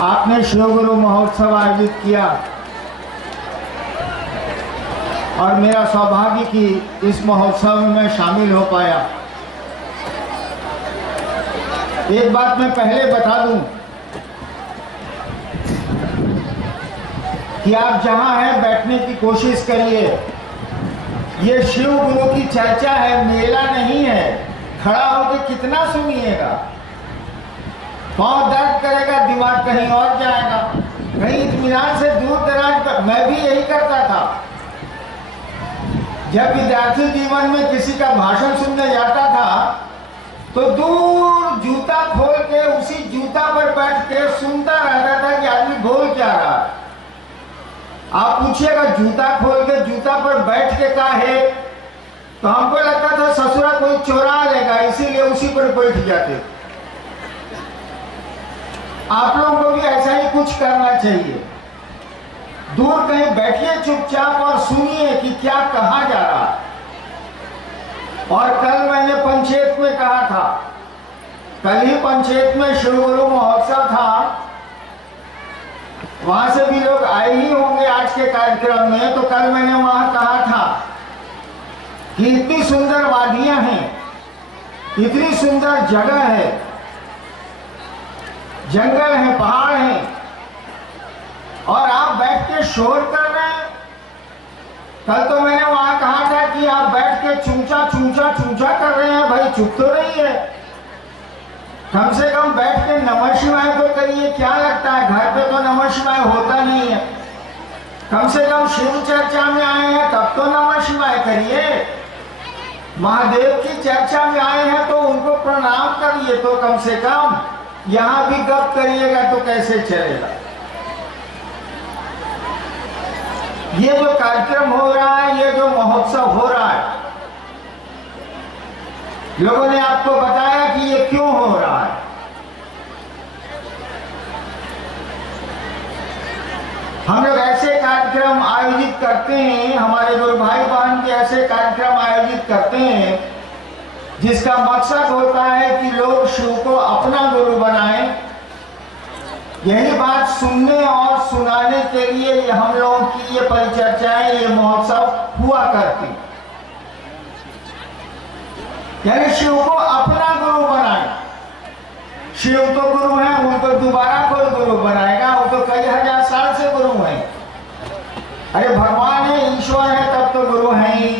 आपने शिव गुरु महोत्सव आयोजित किया और मेरा सौभाग्य कि इस महोत्सव में मैं शामिल हो पाया। एक बात मैं पहले बता दूं कि आप जहां हैं बैठने की कोशिश करिए। ये शिव गुरु की चर्चा है, मेला नहीं है। खड़ा होकर कितना सुनिएगा, पाँव दर्द करेगा, दिमाग कहीं और जाएगा, कहीं इत्मीनान से दूर दराज पर। मैं भी यही करता था। जब विद्यार्थी जीवन में किसी का भाषण सुनने जाता था तो दूर जूता खोल के उसी जूता पर बैठ के सुनता रहता था कि आदमी बोल क्या रहा है। आप पूछिएगा जूता खोल के जूता पर बैठ के का है, तो हमको लगता था ससुरा कोई चोरा लेगा, इसीलिए उसी पर बैठ जाते। आप लोगों को भी ऐसा ही कुछ करना चाहिए। दूर कहीं बैठिए चुपचाप और सुनिए कि क्या कहा जा रहा है। और कल मैंने पंचेत में कहा था, कल ही पंचेत में शिव गुरु महोत्सव था, वहां से भी लोग आए ही होंगे आज के कार्यक्रम में। तो कल मैंने वहां कहा था कि इतनी सुंदर वादियां हैं, इतनी सुंदर जगह है, जंगल है, पहाड़ हैं, और आप बैठ के शोर कर रहे हैं। कल तो मैंने वहां कहा था कि आप बैठ के चूंचा चूंचा चूंचा कर रहे हैं। भाई चुप तो नहीं है, कम से कम बैठ के नमः शिवाय तो करिए। क्या लगता है घर पे तो नमः शिवाय होता नहीं है। कम से कम शिव चर्चा में आए हैं तब तो नमः शिवाय करिए। महादेव की चर्चा में आए हैं तो उनको प्रणाम करिए। तो कम से कम यहां भी गप करिएगा तो कैसे चलेगा। ये जो कार्यक्रम हो रहा है, ये जो महोत्सव हो रहा है, लोगों ने आपको बताया कि ये क्यों हो रहा है। हम लोग ऐसे कार्यक्रम आयोजित करते हैं, हमारे गुरु भाई बहन के ऐसे कार्यक्रम आयोजित करते हैं जिसका मकसद होता है कि लोग शिव को अपना गुरु बनाएं। यही बात सुनने और सुनाने के लिए हम लोगों की ये परिचर्चाएं, ये महोत्सव हुआ करती। यानी शिव को अपना गुरु बनाए। शिव तो गुरु है, उनको दोबारा कोई गुरु बनाएगा? वो तो कई हजार साल से गुरु है। अरे भगवान है, ईश्वर है, तब तो गुरु है ही।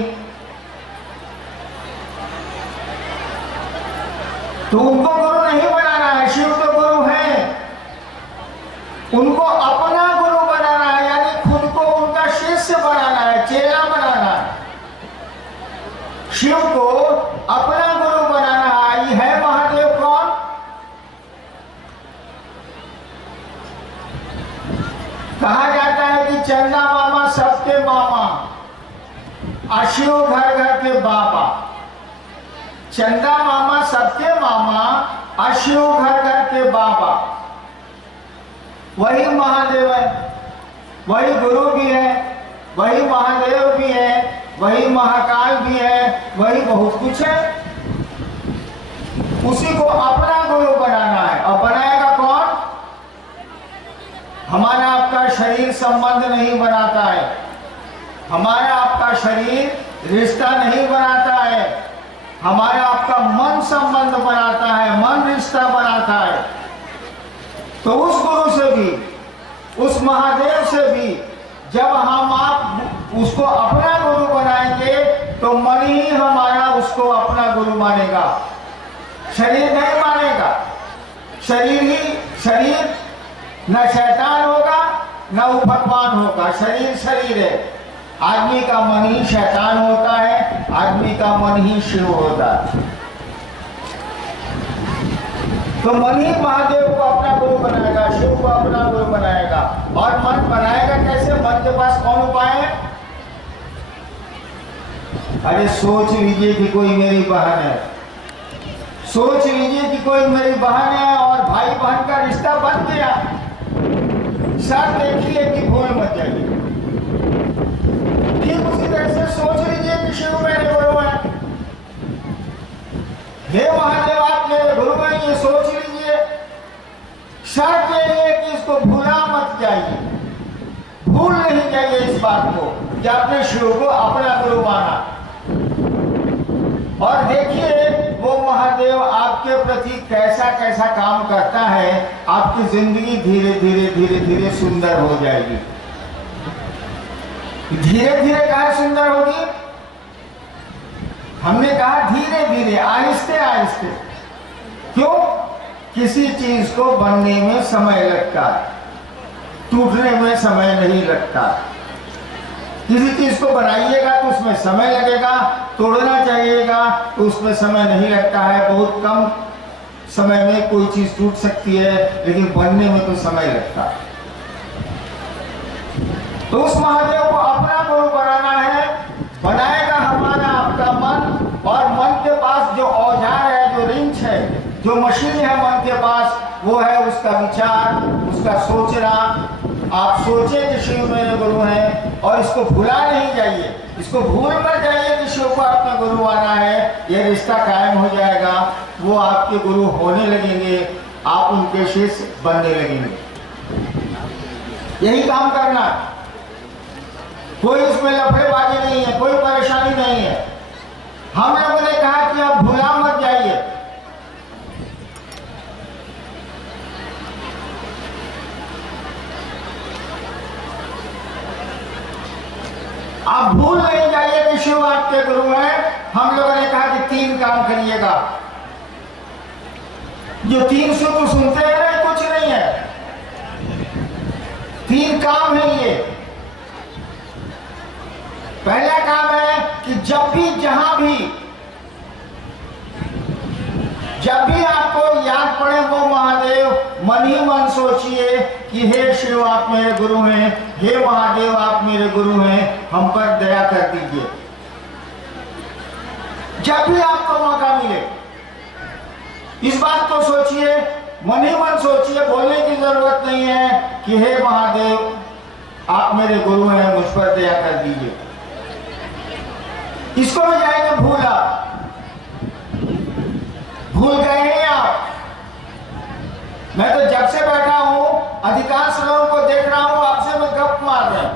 तो उनको गुरु नहीं बनाना है, शिव तो गुरु है। उनको अपना गुरु बनाना है, यानी खुद को उनका शिष्य बनाना है, चेला बनाना है। शिव को अपना गुरु बनाना है। है महादेव कौन? कहा जाता है कि चंदा मामा सबके मामा, अशिव घर घर के बाबा। चंदा मामा सबके मामा, अशिव घर घर के बाबा। वही महादेव है, वही गुरु भी है, वही महादेव भी है, वही महाकाल भी है, वही बहुत कुछ है। उसी को अपना गुरु बनाना है। और बनाएगा कौन? हमारा आपका शरीर संबंध नहीं बनाता है, हमारा आपका शरीर रिश्ता नहीं बनाता है, हमारा आपका मन संबंध बनाता है, मन रिश्ता बनाता है। तो उस गुरु से भी, उस महादेव से भी जब हम आप उसको अपना गुरु बनाएंगे तो मन ही हमारा उसको अपना गुरु मानेगा, शरीर नहीं मानेगा। शरीर न शैतान होगा न वो भगवान होगा। शरीर शरीर है। आदमी का मन ही शैतान होता है, आदमी का मन ही शिव होता है। तो मन ही महादेव को अपना गुरु बनाएगा, शिव को अपना गुरु बनाएगा। और मन बनाएगा कैसे? मन के पास कौन उपाय है? अरे सोच लीजिए कि कोई मेरी बहन है, सोच लीजिए कि कोई मेरी बहन है और भाई बहन का रिश्ता बन गया। सर देखिए कि भूल मत जाइए। ठीक उसी तरह से सोच लीजिए कि शिव मेरे गुरु है, हे महादेव आप मेरे गुरु हैं, ये सोच लीजिए। शर्त यही है कि इसको भूला मत जाइए, भूल नहीं जाइए इस बात को कि आपने शिव को अपना गुरु माना। और देखिए वो महादेव आपके प्रति कैसा कैसा काम करता है, आपकी जिंदगी धीरे धीरे धीरे धीरे सुंदर हो जाएगी। धीरे धीरे कहा सुंदर होगी, हमने कहा धीरे धीरे, आहिस्ते आहिस्ते। क्यों? किसी चीज को बनने में समय लगता है, टूटने में समय नहीं लगता। किसी चीज को बनाइएगा तो उसमें समय लगेगा, तोड़ना चाहिएगा तो उसमें समय नहीं लगता है। बहुत कम समय में कोई चीज टूट सकती है, लेकिन बनने में तो समय लगता है। तो उस महादेव को अपना गुरु बनाना है, बनाएगा हमारा आपका मन। और मन के पास जो औजार है, जो रिंच है, जो मशीन है मन के पास, वो है उसका विचार, उसका सोचना। आप सोचे कि शिव मेरे गुरु हैं और इसको भुला नहीं जाइए, इसको भूल मत जाइए कि शिव को आपका गुरु आना है। यह रिश्ता कायम हो जाएगा, वो आपके गुरु होने लगेंगे, आप उनके शिष्य बनने लगेंगे। यही काम करना, कोई इसमें लफड़ेबाजी नहीं है, कोई परेशानी नहीं है। हम लोगों ने कहा कि आप भुला मत जाइए। आप भूल नहीं जाइए कि शिव आपके गुरु हैं। हम लोगों ने कहा कि 3 काम करिएगा। जो 3 सूत्र सुनते हैं ना, कुछ नहीं है, 3 काम है ये। पहला काम है कि जब भी जहां भी आपको याद पड़े वो महादेव, मन ही मन सोचिए कि हे शिव आप मेरे गुरु हैं, हे महादेव आप मेरे गुरु हैं, हम पर दया कर दीजिए। जब भी आपको मौका मिले इस बात को सोचिए, मन ही मन सोचिए, बोलने की जरूरत नहीं है कि हे महादेव आप मेरे गुरु हैं, मुझ पर दया कर दीजिए। इसको भी जाएंगे भूला, भूल गए हैं आप। मैं तो जब से बैठा हूं अधिकांश लोगों को देख रहा हूं आपसे मैं गप मार रहा हूं।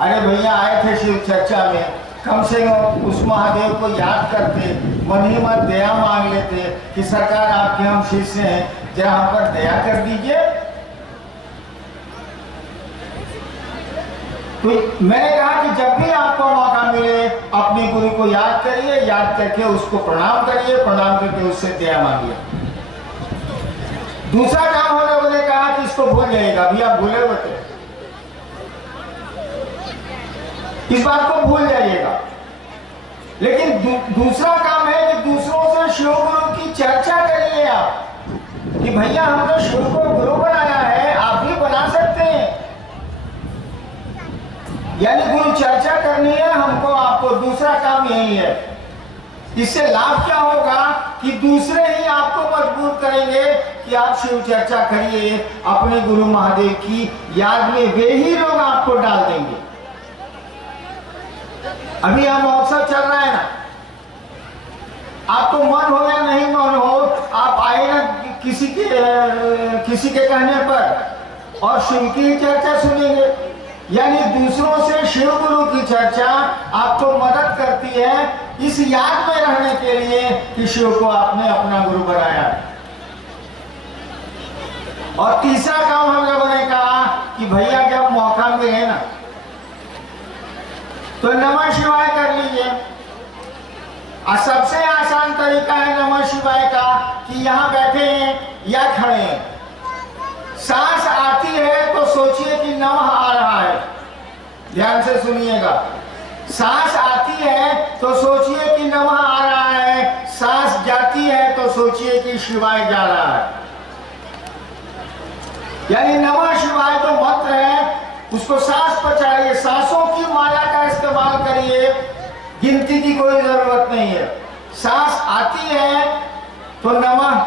अरे भैया आए थे शिव चर्चा में, कम से कम उस महादेव को याद करते, मन ही मन दया मांग लेते कि सरकार आपके हम शिष्य हैं, जरा हम पर दया कर दीजिए। तो मैंने कहा कि जब भी आपको मौका मिले अपने गुरु को याद करिए, याद करके उसको प्रणाम करिए, प्रणाम करके उससे दया मांगिए। दूसरा काम हम लोगों ने कहा कि इसको भूल जाइएगा। अभी आप भूले हुए थे, इस बात को भूल जाइएगा। लेकिन दूसरा काम है कि दूसरों से शिव गुरु की चर्चा करिए आप कि भैया हमने शिव को गुरु बनाया है, आप भी बना सकते हैं। यानी गुरु चर्चा करनी है हमको आपको, दूसरा काम यही है। इससे लाभ क्या होगा कि दूसरे ही आपको मजबूर करेंगे कि आप शिव चर्चा करिए अपने गुरु महादेव की याद में, वे ही लोग आपको डाल देंगे। अभी यहां महोत्सव चल रहा है ना, आपको मन हो या नहीं मन हो, आप आए ना किसी के कहने पर और शिव की चर्चा सुनेंगे। यानी दूसरों से शिव गुरु की चर्चा आपको मदद करती है इस याद में रहने के लिए कि शिव को आपने अपना गुरु बनाया। और तीसरा काम हम लोगों ने कहा कि भैया जब मौका मिले ना तो नमः शिवाय कर लीजिए। और सबसे आसान तरीका है नमः शिवाय का कि यहां बैठे हैं या खड़े हैं, सांस आती है तो सोचिए कि नमः आ रहा है। ध्यान से सुनिएगा, सांस आती है तो सोचिए कि नमः आ रहा है, सांस जाती है तो सोचिए कि शिवाय जा रहा है। यानी नमः शिवाय जो मंत्र है उसको सांस पर चढ़ाइए, सांसों की माला का इस्तेमाल करिए, गिनती की कोई जरूरत नहीं है। सांस आती है तो नमः,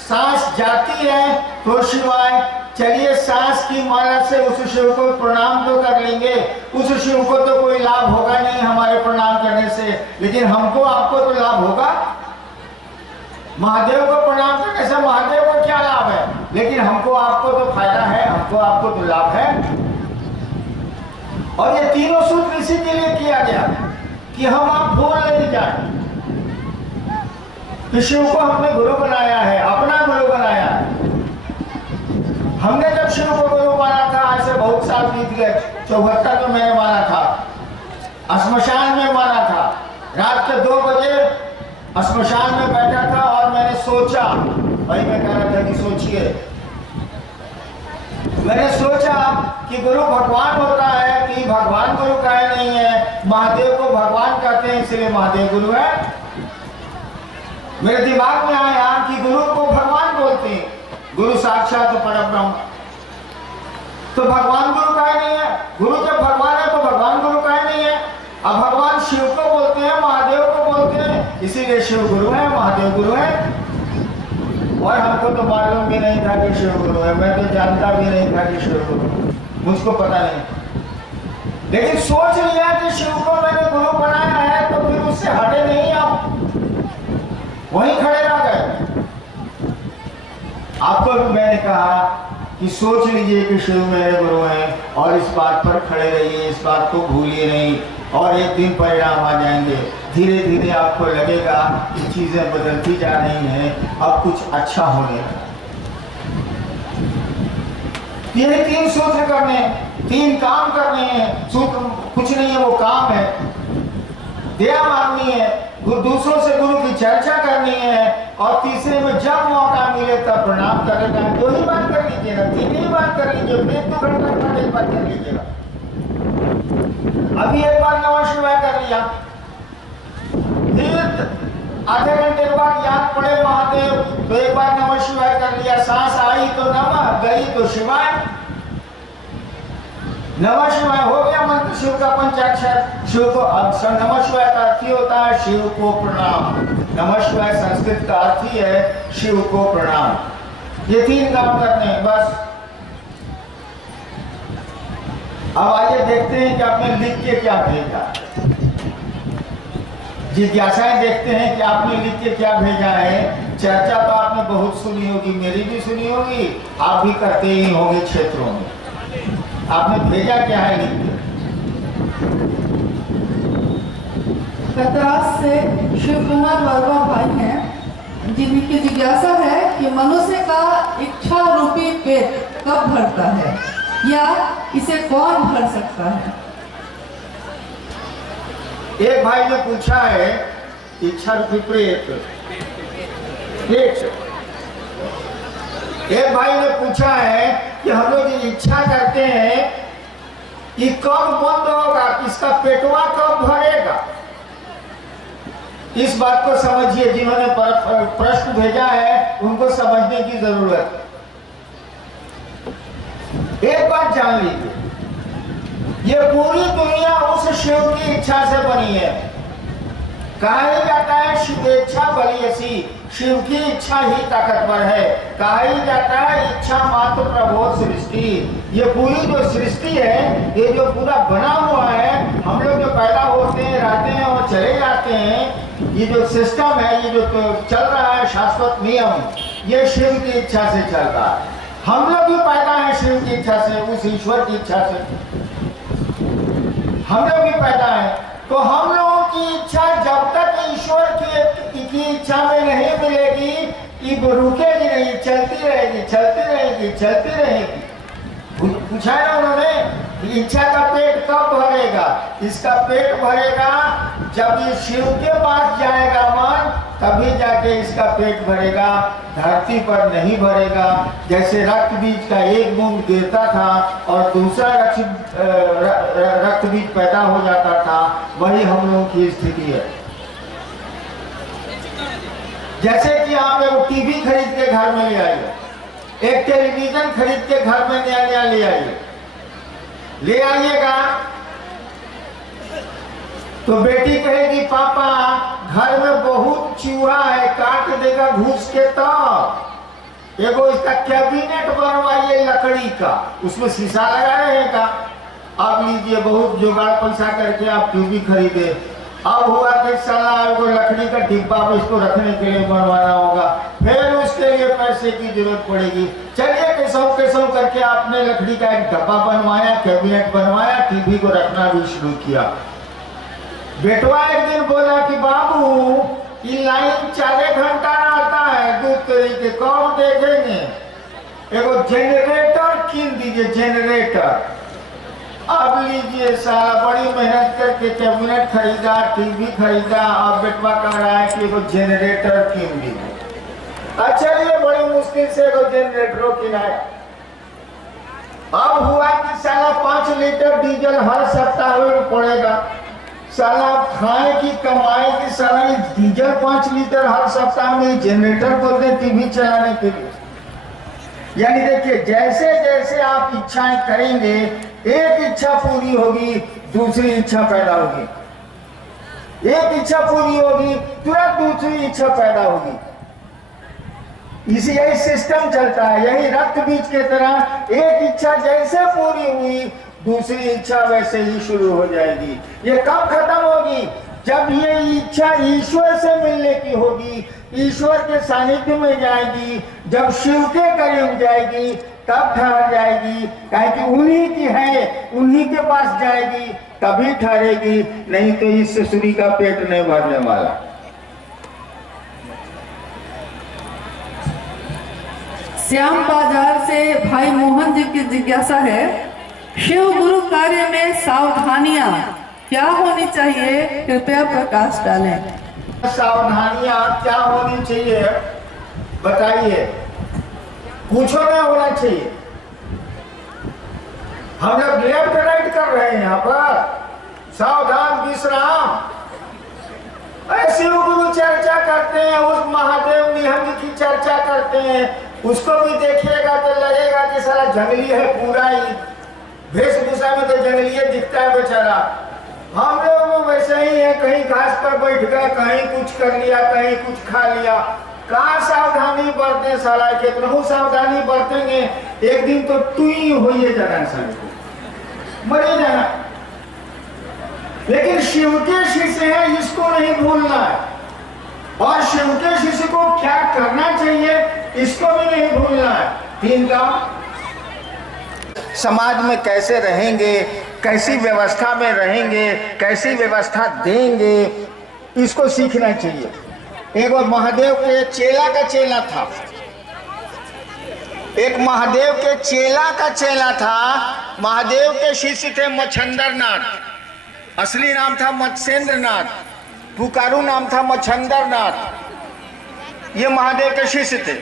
सांस जाती है तो शिवाय। चलिए सांस की माला से उस शिव को प्रणाम तो कर लेंगे, उस शिव को तो कोई लाभ होगा नहीं हमारे प्रणाम करने से, लेकिन हमको आपको तो लाभ होगा। महादेव को प्रणाम करने से महादेव को क्या लाभ है, लेकिन हमको आपको तो फायदा है, हमको आपको तो लाभ है। और ये तीनों सूत्र इसी के लिए किया गया कि हम आप भूल नहीं जाए कि शिव को हमने गुरु बनाया है, अपना गुरु बनाया है। हमने जब शिव को गुरु माना था, आज से बहुत साल बीत गए, 74 में मैंने माना था, श्मशान में माना था, रात के 2 बजे श्मशान में बैठा था और मैंने सोचा, भाई मैं कह रहा था कि सोचिए, मैंने सोचा कि गुरु भगवान होता है कि भगवान गुरु कहे नहीं है, महादेव को भगवान कहते हैं इसलिए महादेव गुरु है। मेरे दिमाग में आया कि गुरु को भगवान बोलते हैं, गुरु साक्षात परब्रह्म, तो भगवान गुरु कहे नहीं है। गुरु जब भगवान है तो भगवान गुरु कहे नहीं है। अब भगवान शिव को बोलते हैं, महादेव को बोलते हैं, इसीलिए शिव गुरु है, महादेव गुरु है। और हमको तो मालूम भी नहीं था कि शिव गुरु है, मैं तो जानता भी नहीं था कि शिव गुरु, मुझको पता नहीं। लेकिन सोच लिया कि शिव को मैंने गुरु बनाया है तो फिर उससे हटे नहीं, आप वहीं खड़े रह गए। आपको भी मैंने कहा कि सोच लीजिए कि शिव मेरे गुरु हैं और इस बात पर खड़े रहिए, इस बात को भूलिए नहीं, और एक दिन परिणाम आ जाएंगे। धीरे धीरे आपको लगेगा कि चीजें बदलती जा रही हैं, अब कुछ अच्छा होने लगा। ये 3 सूत्र करने, 3 काम करने हैं। सूत्र कुछ नहीं है, वो काम है। दया मांगनी है, दूसरों से गुरु की चर्चा करनी है, और तीसरे में जब मौका मिले तब प्रणाम करना है। 2 ही बात कर लीजिएगा, 3 ही बात कर लीजिए, 1-2 घंटा बाद एक बात कर लीजिएगा। अभी एक बार नमः शिवाय कर लिया, फिर आधे घंटे के बाद याद पड़े महादेव तो एक बार नमः शिवाय कर लिया। सांस आई तो नमः, गई तो शिवाय। नमः शिवाय हो गया मंत्र शिव का पंचाक्षर। शिव को नमः शिवाय का अर्थ ही होता है शिव को प्रणाम। नमः शिवाय संस्कृत का अर्थ ही है शिव को प्रणाम। ये 3 काम करने हैं बस। अब आइए देखते हैं कि आपने लिख के क्या भेजा। जिज्ञासाएं देखते हैं कि आपने लिख के क्या भेजा है। चर्चा तो आपने बहुत सुनी होगी, मेरी भी सुनी होगी, आप भी करते ही होंगे क्षेत्रों में। आपने भेजा क्या है लिख के? कतरास से शिव कुमार वर्मा भाई हैं, जिनकी जिज्ञासा है कि मनुष्य का इच्छा रूपी पेट कब भरता है या इसे कौन भर सकता है? एक भाई ने पूछा है इच्छा रूपी पेट। एक भाई ने पूछा है कि हम लोग इच्छा करते हैं कि कब बंद होगा, इसका पेटवा कब भरेगा। इस बात को समझिए, जिन्होंने प्रश्न भेजा है उनको समझने की जरूरत है। एक बात जान लीजिए, ये पूरी दुनिया उस शिव की इच्छा से बनी है। कहा ही जाता है शिव इच्छा बलियसी, शिव की इच्छा ही ताकतवर है। कहा ही जाता है इच्छा मात्र प्रबोध सृष्टि। ये पूरी जो सृष्टि है, ये जो पूरा बना हुआ है, हम लोग जो पैदा होते हैं, रहते हैं और चले जाते हैं, ये जो सिस्टम है, ये जो तो चल रहा है शाश्वत नियम, ये शिव की इच्छा से चल रहा है। हम लोग भी पैदा हैं शिव की इच्छा से, उस ईश्वर की इच्छा से हम लोग भी पैदा हैं। तो हम लोगों की इच्छा जब तक ईश्वर की इच्छा में नहीं मिलेगी, कि रुकेगी नहीं, चलती रहेगी, चलती रहेगी, चलती रहेगी। पूछा ना उन्होंने, इच्छा का पेट कब भरेगा? इसका पेट भरेगा जब ये शिव के पास जाएगा मन, तभी जाके इसका पेट भरेगा। धरती पर नहीं भरेगा। जैसे रक्त बीज का एक बूंद गिरता था और दूसरा रक्त बीज पैदा हो जाता था, वही हम लोगों की स्थिति है। जैसे कि आप एक टीवी खरीद के घर में ले आइए, एक टेलीविजन खरीद के घर में नया नया ले आइएगा, तो बेटी कहेगी पापा घर में बहुत चूहा है, काट देगा घुस के। तो एगो इसका कैबिनेट बनवाइए लकड़ी का, उसमें शीशा लगा रहेगा। अब लीजिए, बहुत जुगाड़ पैसा करके आप टीवी खरीदे, अब हुआ कि साला को लकड़ी का डिब्बा भी इसको रखने के लिए बनवाना होगा, फिर उसके लिए पैसे की जरूरत पड़ेगी। चलिए कैसों करके आपने लकड़ी का एक डब्बा बनवाया, कैबिनेट बनवाया, टीवी को रखना भी शुरू किया। बेटवा एक दिन बोला कि बाबू ये लाइन 4 घंटा आता है, 2 तरीके कौन देखेंगे, एगो जनरेटर कीन दीजिए, जनरेटर। अब लीजिए साला बड़ी मेहनत करके कैबिनेट खरीदा, टीवी खरीदा, अब बेटवा कह रहा है कि एगो जनरेटर कीन दीजिए। अच्छा ये बड़ी मुश्किल से एगो जनरेटर किनाया। अब हुआ कि साला 5 लीटर डीजल हर सप्ताह में पड़ेगा। साला खाए की कमाए की साला डीजल 5 लीटर हर सप्ताह में, जनरेटर बोलते टीवी चलाने के लिए। यानी देखिए जैसे जैसे आप इच्छाएं करेंगे, एक इच्छा पूरी होगी दूसरी इच्छा पैदा होगी, एक इच्छा पूरी होगी तुरंत दूसरी इच्छा पैदा होगी। यही सिस्टम चलता है, यही रक्त बीज के तरह एक इच्छा जैसे पूरी हुई दूसरी इच्छा वैसे ही शुरू हो जाएगी। ये कब खत्म होगी? जब ये इच्छा ईश्वर से मिलने की होगी, ईश्वर के सानिध्य में जाएगी, जब शिव के करीब जाएगी तब ठहर जाएगी, कि उन्हीं की है, उन्हीं के पास जाएगी तभी ठहरेगी, नहीं तो इस ससुरी का पेट नहीं भरने वाला। श्याम बाजार से भाई मोहन जी की जिज्ञासा है, शिव गुरु कार्य में सावधानियां क्या होनी चाहिए, कृपया प्रकाश डालें। सावधानियां क्या होनी चाहिए बताइए। कुछ नहीं होना चाहिए। हम लोग लेफ्ट राइट कर रहे हैं यहाँ पर, सावधान विश्राम। शिव गुरु चर्चा करते हैं, उस महादेव निहंग की चर्चा करते हैं, उसको भी देखिएगा तो लगेगा कि सारा जंगली है, पूरा ही वेशभूषा में तो जंगली दिखता है बेचारा। हम लोग वैसे ही है, कहीं घास पर बैठ गए, कहीं कुछ कर लिया, कहीं कुछ खा लिया। कहाँ सावधानी बरते साला, कितना सावधानी बरतेंगे, एक दिन तो टुई होइए जाना साले को, मरे जाना। लेकिन शिव के शिष्य है, इसको नहीं भूलना है, और शिव के शिष्य को क्या करना चाहिए इसको भी नहीं भूलना है। 3 काम। समाज में कैसे रहेंगे, कैसी व्यवस्था में रहेंगे, कैसी व्यवस्था देंगे, इसको सीखना चाहिए। एक महादेव के चेला का चेला था, एक महादेव के चेला का चेला था। महादेव के शिष्य थे मच्छंदरनाथ, असली नाम था मत्स्येंद्रनाथ, पुकारू नाम था मच्छंदरनाथ। ये महादेव के शिष्य थे।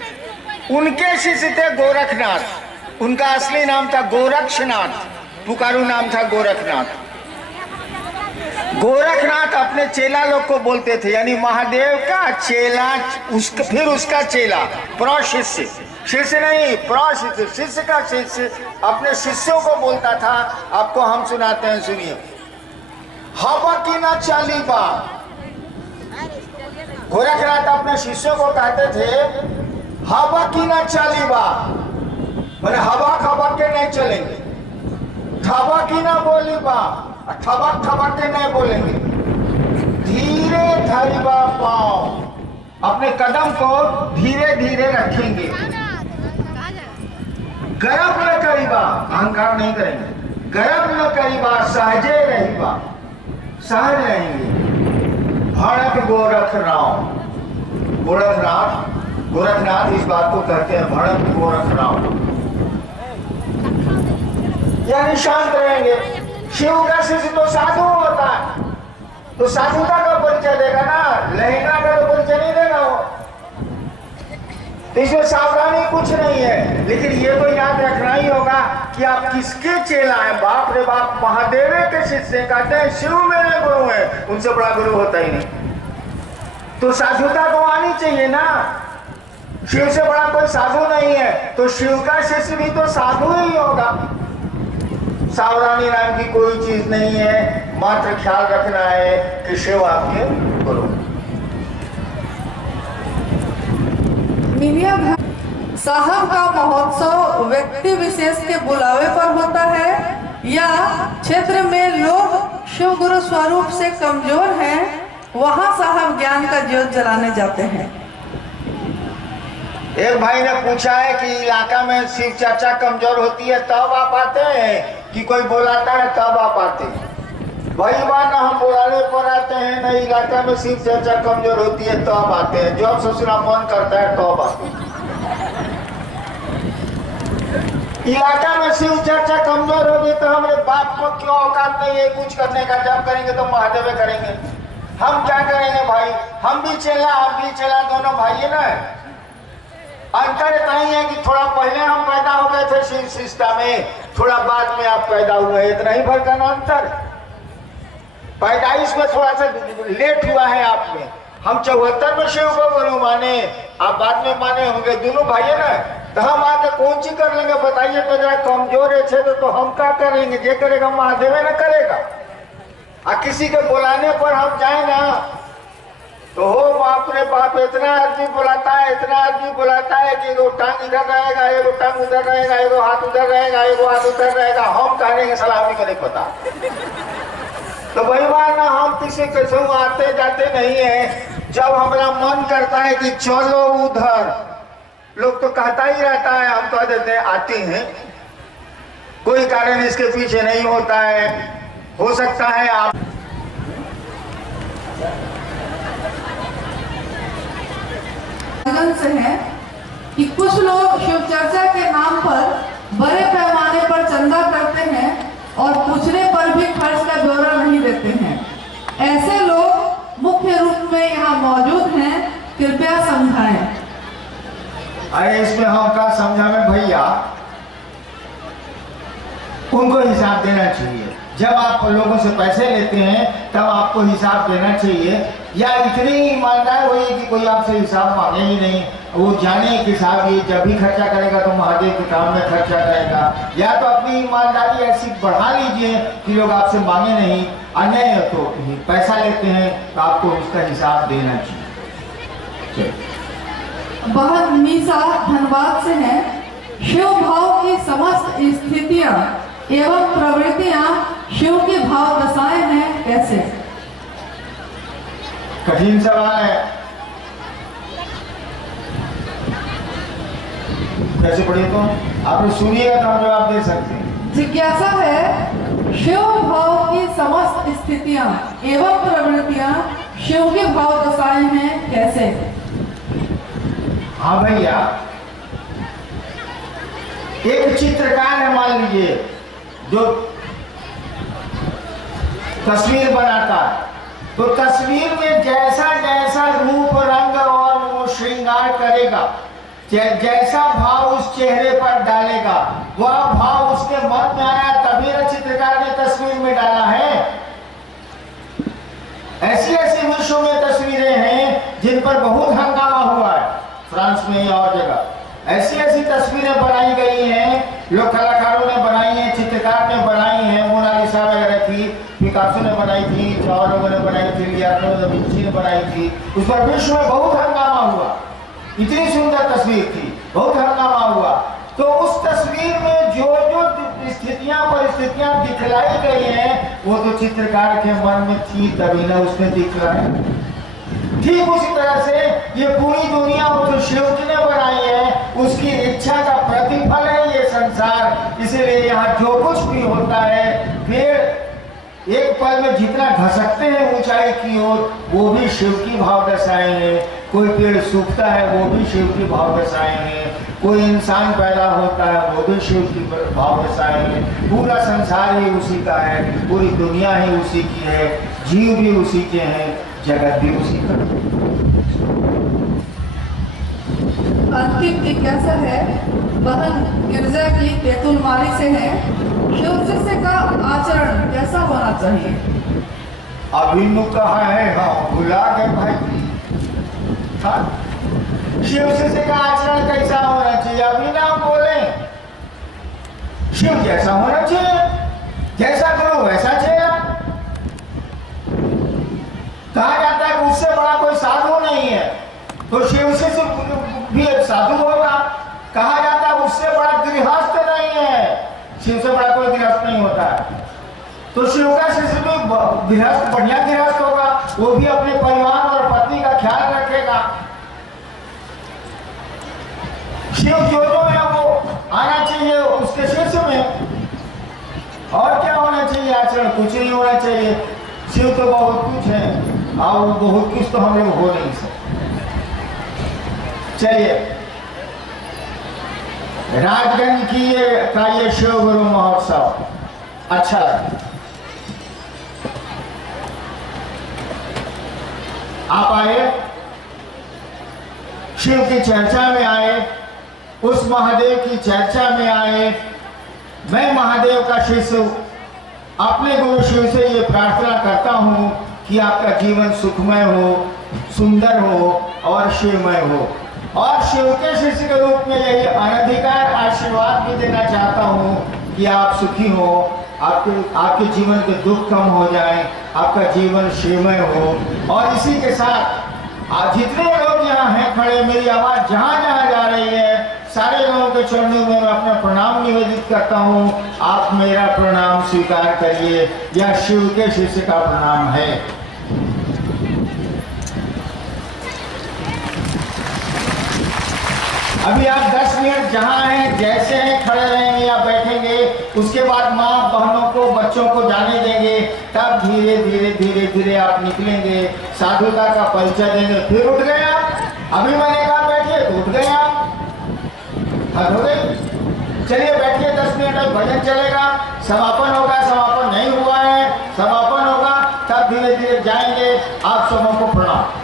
उनके शिष्य थे गोरखनाथ, उनका असली नाम था गोरक्षनाथ, पुकारू नाम था गोरखनाथ। गोरखनाथ अपने चेला लोग को बोलते थे, यानी महादेव का चेला, फिर उसका चेला, प्रशिष्य, शिष्य नहीं प्रशिष्य, शिष्य का शिष्य अपने शिष्यों को बोलता था। आपको हम सुनाते हैं, सुनिए। हवा की ना चाली बा, गोरखनाथ अपने शिष्यों को कहते थे हवा की ना चाली बा, मैंने हवा खबक के नहीं चलेंगे, थवा की ना बोली बा, थबक थबक के नहीं बोलेंगे, धीरे धरिबा पाँव, अपने कदम को धीरे धीरे रखेंगे, गर्व न करीबा, अहंकार नहीं करेंगे, गर्व न करीबा, सहजे रहीबा, सहज रहेंगे। भड़क गोरख राम, गोरखनाथ इस बात को कहते हैं, भड़क गोरख राम, यानी शांत रहेंगे। शिव का शिष्य तो साधु होता है, तो साधुता का परिचय देगा ना, लहंगा का तो परिचय नहीं देगा वो। तो इसमें सावधानी कुछ नहीं है, लेकिन ये तो याद रखना ही होगा कि आप किसके चेला है। बाप रे बाप, महादेव के शिष्य कहते हैं शिव मेरे गुरु है, उनसे बड़ा गुरु होता ही नहीं। तो साधुता तो आनी चाहिए ना, शिव से बड़ा कोई साधु नहीं है, तो शिव का शिष्य भी तो साधु ही होगा। सावधानी नाम की कोई चीज नहीं है, मात्र ख्याल रखना है कि शिव आपके गुरु। साहब का महोत्सव व्यक्ति विशेष के बुलावे पर होता है या क्षेत्र में लोग शिव गुरु स्वरूप से कमजोर हैं, वहां साहब ज्ञान का ज्योत जलाने जाते हैं। एक भाई ने पूछा है कि इलाका में शिव चर्चा कमजोर होती है तब आप आते हैं कि कोई बुलाता है तब आप आते हैं? वही बात ना, हम बुलाने पर आते हैं ना, इलाका में शिव चर्चा कमजोर होती है तब आते हैं, जब ससुरा मन करता है तब आते हैं। इलाका में शिव चर्चा कमजोर होगी तो हमारे बाप को क्यों औकात नहीं है कुछ करने का? जब करेंगे तो महादेव करेंगे, हम क्या करेंगे भाई? हम भी चला दोनों भाई है ना। अंतर इतना ही है कि थोड़ा पहले हम पैदा हो गए थे शिव सिस्टम में, थोड़ा बाद में आप पैदा हुए, इतना ही फर्क है ना अंतर। पैदाइश में थोड़ा सा लेट हुआ है आप में। हम 74 में शिव को गुरु माने, आप बाद में माने होंगे, दोनों भाई है ना। तो हम आके कौन सी कर लेंगे बताइए? तो जरा कमजोर है तो हम क्या करेंगे? जे करेगा महादेव न करेगा। और किसी के बुलाने पर हम जाए ना तो हो बाप रे बाप, इतना आदमी बुलाता है, इतना आदमी बुलाता है कि एगो टांग इधर रहेगा, एगो टांग उधर रहेगा, एगो हाथ उधर रहेगा, एगो हाथ उधर रहेगा। हम कहेंगे सलामी को नहीं पता। तो वही बात ना, हम किसी कैसे आते जाते नहीं है। जब हमारा मन करता है कि चलो उधर, लोग तो कहता ही रहता है, हम कह देते हैं आते हैं। कोई कारण इसके पीछे नहीं होता है। हो सकता है आप से है कि कुछ लोग शिव चर्चा के नाम पर बड़े पैमाने पर चंदा करते हैं और पूछने पर भी खर्च का ब्यौरा नहीं देते हैं। ऐसे लोग मुख्य रूप में यहाँ मौजूद हैं, कृपया समझाएं। अरे इसमें हम क्या समझावे भैया, उनको हिसाब देना चाहिए। जब आप लोगों से पैसे लेते हैं तब आपको हिसाब देना चाहिए, या इतनी ईमानदार होइए कि कोई आपसे हिसाब मांगे ही नहीं। वो जाने कि साहब ये जब भी खर्चा करेगा तो महादेव के काम में खर्चा करेगा। या तो अपनी ईमानदारी ऐसी बढ़ा लीजिए कि लोग आपसे मांगे नहीं, अन्य तो पैसा लेते हैं तो आपको उसका हिसाब देना चाहिए। बहन मीसा धनबाद से है। शिव भाव की समस्त स्थितियां एवं प्रवृत्तियां शिव के भाव दशाएं हैं, कैसे? कठिन सवाल है, कैसे पढ़िए तो आप सुनिएगा तो हम जवाब दे सकते हैं। जिज्ञासा है, शिव भाव की समस्त स्थितियां एवं प्रवृत्तियां शिव के भाव दशाएं हैं, कैसे? हाँ भैया, एक चित्रकार है मान लीजिए जो तस्वीर बनाता है, तो तस्वीर में जैसा जैसा रूप रंग और वो श्रृंगार करेगा, जैसा भाव उस चेहरे पर डालेगा, वह भाव उसके मन में आया तभी न चित्रकार ने तस्वीर में डाला है। ऐसी ऐसी विश्व में तस्वीरें हैं जिन पर बहुत हंगामा हुआ है, फ्रांस में और जगह ऐसी ऐसी तस्वीरें बनाई गई हैं, लोग कलाकारों ने बनाई हैं, चित्रकार ने बनाई हैं। मोनालिसा वगैरह थी, पिकासो ने बनाई थी, और लोगों ने बनाई थी, लियोनार्डो दा विंची ने बनाई थी। उस पर विश्व में बहुत हंगामा हुआ, इतनी सुंदर तस्वीर थी, बहुत हंगामा हुआ। तो उस तस्वीर में जो जो स्थितियां परिस्थितियां दिखलाई गई हैं वो तो चित्रकार के मन में थी तभी ना उसने दिखलाई। ठीक उसी तरह से ये पूरी दुनिया वो जो शिव जी ने बनाई है उसकी इच्छा का प्रतिफल है ये संसार। इसीलिए यहाँ जो कुछ भी होता है फिर एक पल में जितना घसकते हैं ऊंचाई की ओर वो भी शिव की भाव दशाएं हैं। कोई पेड़ सूखता है वो भी शिव की भाव दशाएं हैं, कोई इंसान पैदा होता है वो भी शिव की भाव दशाएं हैं। पूरा संसार ही उसी का है, पूरी दुनिया ही उसी की है, जीव भी उसी के हैं, जगत भी उसी का। अंतिम जिज्ञासा है, बहन गिरजा की तेतुलमारी से है। शिव शिष्य का आचरण कैसा होना चाहिए? अभी नु कहा है, हाँ भुला गए भाई। हाँ? शिव शिष्य का आचरण कैसा होना चाहिए अभी ना बोले। शिव जैसा होना चाहिए, जैसा करो वैसा चेहरा। कहा जाता है उससे बड़ा कोई साधु नहीं है, तो शिव शिष्य भी एक साधु होगा। कहा जाता है उससे बड़ा गृहस्थ नहीं है, शिव से बड़ा कोई गृहस्थ नहीं होता है। तो शिव का शिष्य भी गृहस्थ बढ़िया गृहस्थ होगा, वो भी अपने परिवार और पत्नी का ख्याल रखेगा। शिव जो है वो आना चाहिए उसके शीर्ष में। और क्या होना चाहिए आचरण? कुछ नहीं होना चाहिए। शिव तो बहुत कुछ है और बहुत कुछ तो हम लोग हो नहीं सकते। चलिए, राजगंज की ये शिव गुरु महोत्सव अच्छा लगा। आप आए, शिव की चर्चा में आए, उस महादेव की चर्चा में आए। मैं महादेव का शिष्य अपने गुरु शिव से ये प्रार्थना करता हूँ कि आपका जीवन सुखमय हो, सुंदर हो और शिवमय हो। और शिव के शिष्य के रूप में यही अनधिकार आशीर्वाद भी देना चाहता हूँ कि आप सुखी हो, आपके जीवन के दुख कम हो जाए, आपका जीवन शिवमय हो। और इसी के साथ जितने लोग यहाँ हैं खड़े, मेरी आवाज़ जहाँ जहाँ जा रही है, सारे लोगों के चरणों में मैं अपना प्रणाम निवेदित करता हूँ। आप मेरा प्रणाम स्वीकार करिए, यह शिव के शिष्य का प्रणाम है। अभी आप 10 मिनट जहाँ हैं जैसे हैं खड़े रहेंगे या बैठेंगे, उसके बाद माँ बहनों को बच्चों को जाने देंगे, तब धीरे धीरे धीरे धीरे आप निकलेंगे, साधुता का परिचय देंगे। फिर उठ गए आप, अभी मैंने कहा बैठिए तो उठ गए आप, हद हो गई। चलिए बैठिए, 10 मिनट में भजन चलेगा, समापन होगा। समापन नहीं हुआ है, समापन होगा तब धीरे धीरे जाएंगे। आप सबों को प्रणाम।